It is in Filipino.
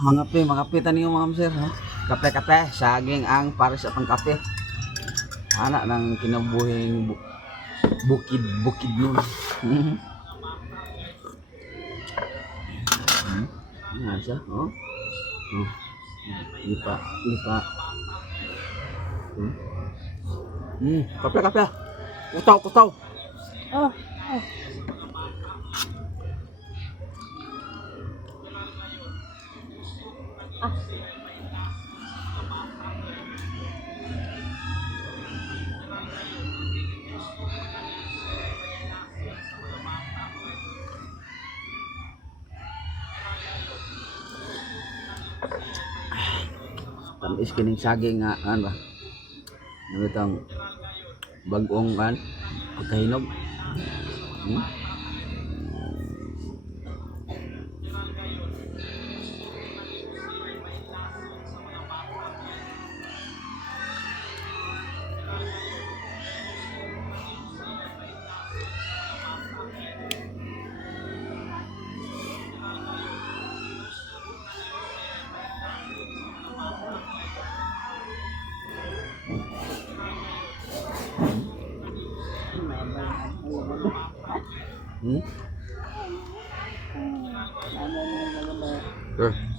Mga kape tani mga sir ha. Kape-kape, saging ang pares atong kape. Anak ng kinabuhing bukid-bukid nun. Ano siya? Oh. Oh. Lipa. Kape. Kutaw. Oh. Tamis kining saging nga ano ba? Ano itong bagong kan pagkahinog. Sure.